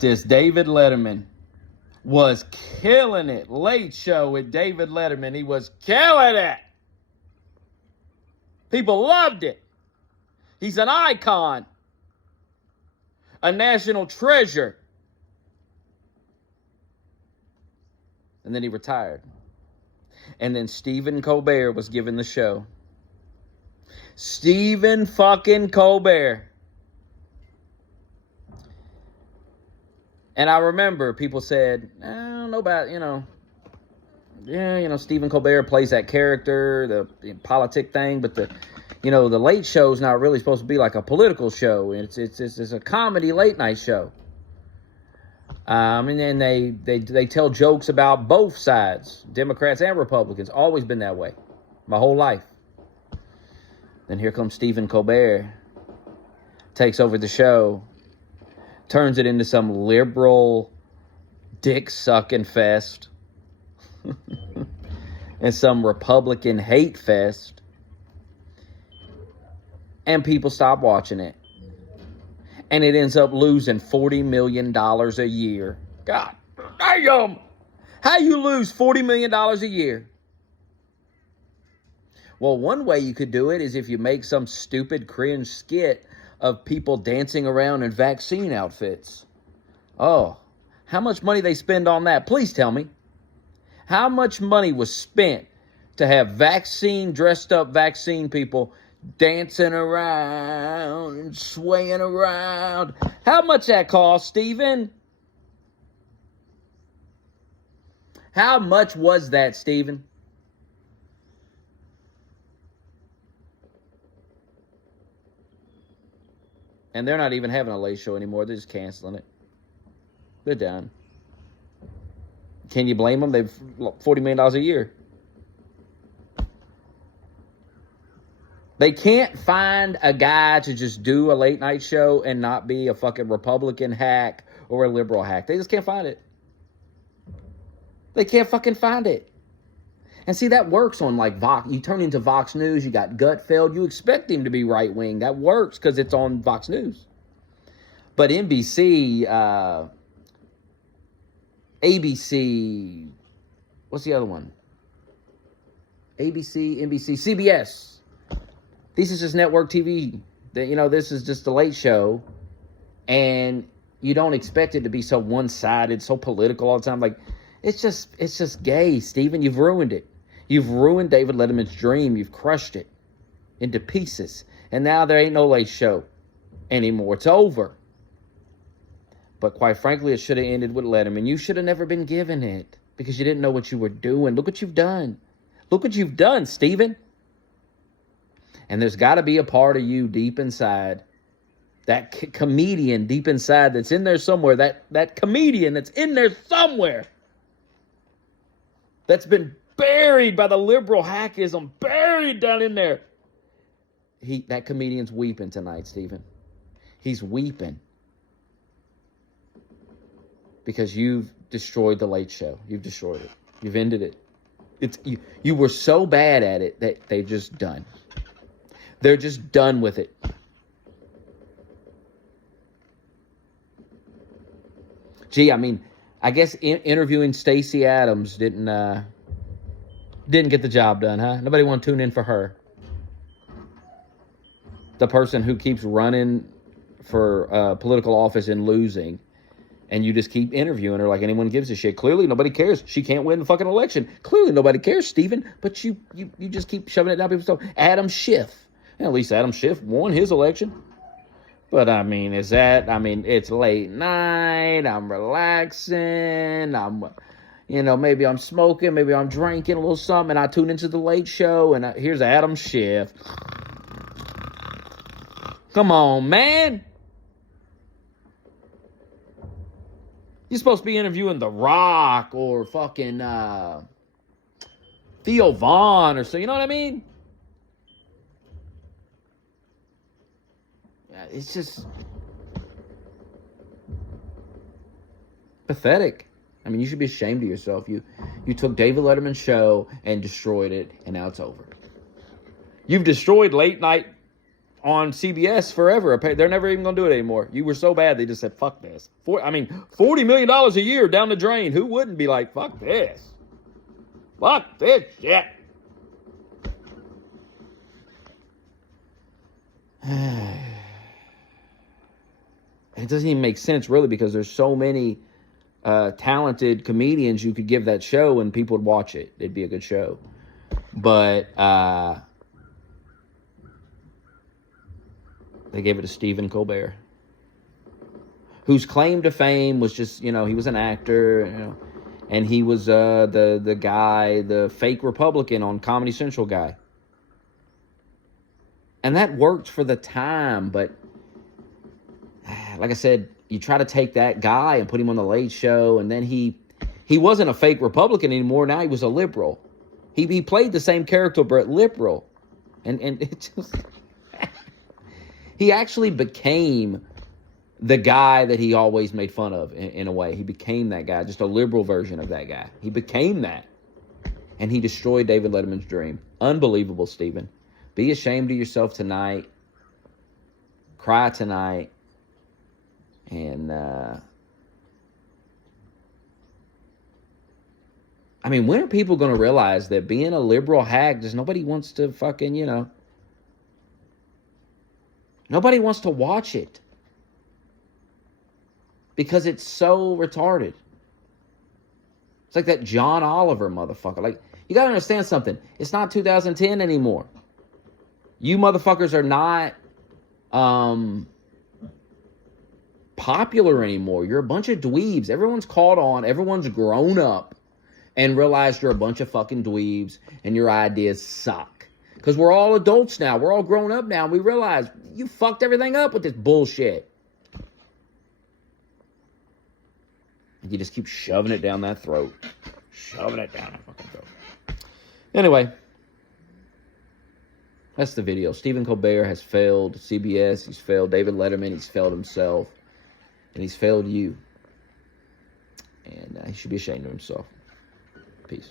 This David Letterman was killing it. Late Show with David Letterman. He was killing it. People loved it. He's an icon. A national treasure. And then he retired. And then Stephen Colbert was given the show. Stephen fucking Colbert. And I remember people said, I don't know about, Stephen Colbert plays that character, the politic thing, but the Late Show's not really supposed to be like a political show. It's a comedy late night show. And then they tell jokes about both sides, Democrats and Republicans. Always been that way, my whole life. Then here comes Stephen Colbert, takes over the show. Turns it into some liberal dick-sucking fest. And some Republican hate fest. And people stop watching it. And it ends up losing $40 million a year. God damn! How you lose $40 million a year? Well, one way you could do it is if you make some stupid cringe skit of people dancing around in vaccine outfits. Oh, how much money they spend on that? Please tell me. How much money was spent to have dressed up vaccine people dancing around and swaying around? How much that cost, Stephen? How much was that, Stephen? And they're not even having a Late Show anymore. They're just canceling it. They're done. Can you blame them? They've $40 million a year. They can't find a guy to just do a late night show and not be a fucking Republican hack or a liberal hack. They just can't find it. They can't fucking find it. And see, that works on like Vox. You turn into Vox News, you got Gutfeld. You expect him to be right wing. That works because it's on Vox News. But NBC, ABC, what's the other one? ABC, NBC, CBS. This is just network TV. This is just the Late Show. And you don't expect it to be so one-sided, so political all the time. Like, it's just gay, Stephen. You've ruined it. You've ruined David Letterman's dream. You've crushed it into pieces. And now there ain't no Late Show anymore. It's over. But quite frankly, it should have ended with Letterman. You should have never been given it because you didn't know what you were doing. Look what you've done. Look what you've done, Stephen. And there's got to be a part of you deep inside, that comedian deep inside that's in there somewhere, that comedian that's in there somewhere, that's been buried by the liberal hackism, buried down in there. That comedian's weeping tonight, Stephen. He's weeping because you've destroyed the Late Show. You've destroyed it. You've ended it. You were so bad at it that they're just done. They're just done with it. Gee, I guess interviewing Stacey Adams didn't get the job done, huh? Nobody want to tune in for her. The person who keeps running for political office and losing, and you just keep interviewing her like anyone gives a shit. Clearly, nobody cares. She can't win the fucking election. Clearly, nobody cares, Stephen. But you just keep shoving it down people's throats. Adam Schiff. At least Adam Schiff won his election. But it's late night. I'm relaxing. Maybe I'm smoking. Maybe I'm drinking a little something. And I tune into the Late Show. And here's Adam Schiff. Come on, man. You're supposed to be interviewing The Rock or fucking Theo Vaughn or so. You know what I mean? It's just pathetic. You should be ashamed of yourself. You took David Letterman's show and destroyed it, and now it's over. You've destroyed late night on CBS forever. They're never even going to do it anymore. You were so bad, they just said, fuck this. $40 million a year down the drain. Who wouldn't be like, fuck this? Fuck this shit. It doesn't even make sense, really, because there's so many talented comedians you could give that show and people would watch it. It'd be a good show. But they gave it to Stephen Colbert, whose claim to fame was just, he was an actor, and he was the guy, the fake Republican on Comedy Central guy. And that worked for the time, but like I said, you try to take that guy and put him on the Late Show, and then he wasn't a fake Republican anymore. Now he was a liberal. He played the same character, but liberal. And it just... he actually became the guy that he always made fun of, in a way. He became that guy, just a liberal version of that guy. He became that. And he destroyed David Letterman's dream. Unbelievable, Stephen. Be ashamed of yourself tonight. Cry tonight. And, when are people going to realize that being a liberal hack, just nobody wants to fucking, nobody wants to watch it. Because it's so retarded. It's like that John Oliver motherfucker. Like, you got to understand something. It's not 2010 anymore. You motherfuckers are not popular anymore. You're a bunch of dweebs. Everyone's caught on. Everyone's grown up and realized you're a bunch of fucking dweebs and your ideas suck. Because we're all adults now. We're all grown up now. And we realize you fucked everything up with this bullshit. And you just keep shoving it down that throat. Shoving it down that fucking throat. Anyway. That's the video. Stephen Colbert has failed CBS. He's failed David Letterman. He's failed himself. And he's failed you. And he should be ashamed of himself. Peace.